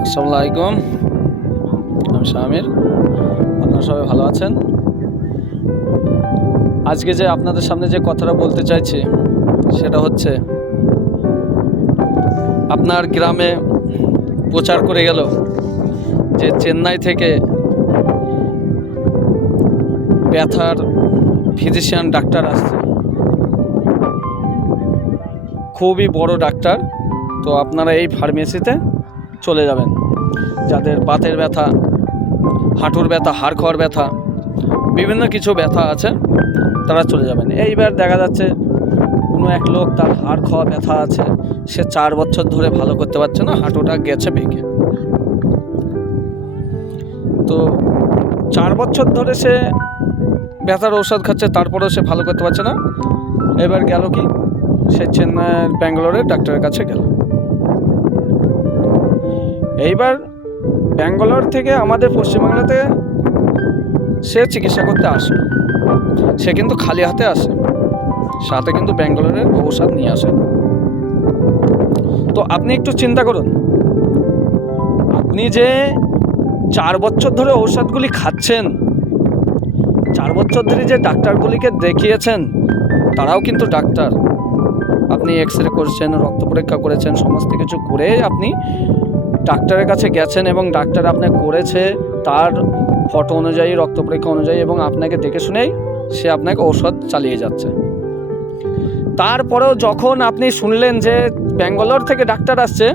আসসালামু আলাইকুম। আমি শামির। আপনারা সবাই ভালো আছেন? আজকে যে আপনাদের সামনে যে কথাটা বলতে চাইছি, সেটা হচ্ছে, আপনার গ্রামে প্রচার করে গেল যে চেন্নাই থেকে ব্যথার ফিজিশিয়ান ডাক্তার আসছে। খুবই বড় ডাক্তার। তো আপনারা এই ফার্মেসিতে চলে যাবেন। যাদের বাতের ব্যথা, হাঁটুর ব্যথা, হাড় খাওয়ার ব্যথা, বিভিন্ন কিছু ব্যথা আছে, তারা চলে যাবেন। এইবার দেখা যাচ্ছে কোনো এক লোক তার হাড় খাওয়া ব্যথা আছে, সে চার বছর ধরে ভালো করতে পারছে না, হাঁটুটা গেছে বেঁকে। তো চার বছর ধরে সে ব্যথার ঔষধ খাচ্ছে, তারপরেও সে ভালো করতে পারছে না। এবার গেল কি? সে চেন্নাইয়ের ব্যাঙ্গালোরের ডাক্তারের কাছে গেল। এইবার ব্যাঙ্গালোর থেকে আমাদের পশ্চিমবাংলাতে সে চিকিৎসা করতে আসে সে কিন্তু খালি হাতে আসে। সাথে কিন্তু ব্যাঙ্গালোরের ঔষধ নিয়ে আসে। তো আপনি একটু চিন্তা করুন। আপনি যে চার বছর ধরে ঔষধগুলি খাচ্ছেন, চার বছর ধরে যে ডাক্তারগুলিকে দেখিয়েছেন, তারাও কিন্তু ডাক্তার। আপনি এক্স রে করছেন, রক্ত পরীক্ষা করেছেন, সমস্ত কিছু করে আপনি ডাক্তারের কাছে গেছেন এবং ডাক্তার আপনাকে করেছে তার ফটো অনুযায়ী রক্ত পরীক্ষা অনুযায়ী এবং আপনাকে দেখে শুনেই সে আপনাকে ঔষধ চালিয়ে যাচ্ছে। তারপরেও যখন আপনি শুনলেন যে ব্যাঙ্গালোর থেকে ডাক্তার আসছে,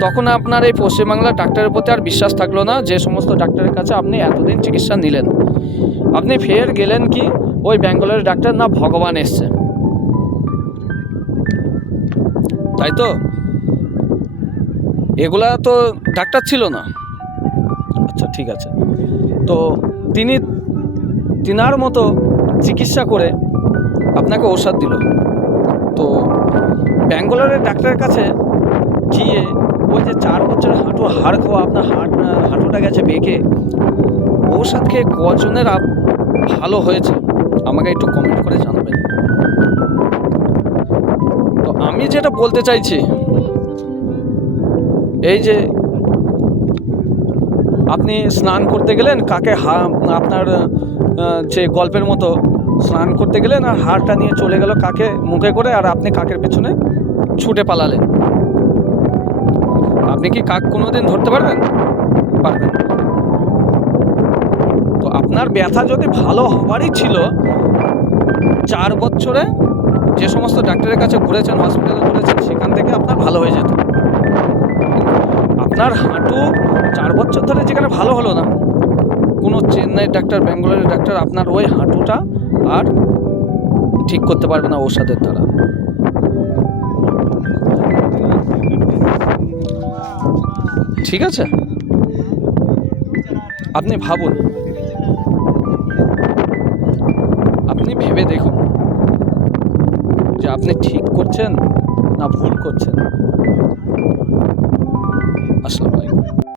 তখন আপনার এই পশ্চিমবাংলার ডাক্তারের প্রতি আর বিশ্বাস থাকল না যে সমস্ত ডাক্তারের কাছে আপনি এতদিন চিকিৎসা নিলেন। আপনি ফের গেলেন কি? ওই ব্যাঙ্গালোরের ডাক্তার না, ভগবান এসছে। তাই তো? এগুলা তো ডাক্তার ছিল না। আচ্ছা ঠিক আছে। তো তিনি তিনার মতো চিকিৎসা করে আপনাকে ঔষধ দিল। তো ব্যাঙ্গালোরের ডাক্তারের কাছে গিয়ে ওই যে চার বছর হাঁটু হাড় খাওয়া, আপনার হাট, হাঁটুটা গেছে বেঁকে, ঔষধ খেয়ে কজনের ভালো হয়েছে? আমাকে একটু কমেন্ট করে জানাবেন। তো আমি যেটা বলতে চাইছি এই যে আপনি স্নান করতে গেলেন, কাকে হা, আপনার যে গল্পের মতো স্নান করতে গেলেন আর হাড়টা নিয়ে চলে গেল কাকে মুখে করে আর আপনি কাকের পেছনে ছুটে পালালেন? আপনি কি কাক কোনোদিন ধরতে পারবেন? পারবেন। তো আপনার ব্যথা যদি ভালো হওয়ারই ছিল, চার বছরে যে সমস্ত ডাক্তারের কাছে ঘুরেছেন হসপিটালে ঘুরেছেন, সেখান থেকে আপনার ভালো হয়ে যেত। আপনার হাঁটু চার বছর ধরে যেখানে ভালো হলো না। কোনো চেন্নাই ডাক্তার, ব্যাঙ্গালোরের ডাক্তার আপনার ওই হাঁটুটা আর ঠিক করতে পারবে না ঔষধের দ্বারা। ঠিক আছে? আপনি ভাবুন। আপনি ভেবে দেখুন যে আপনি ঠিক করছেন না ভুল করছেন। আসসালামু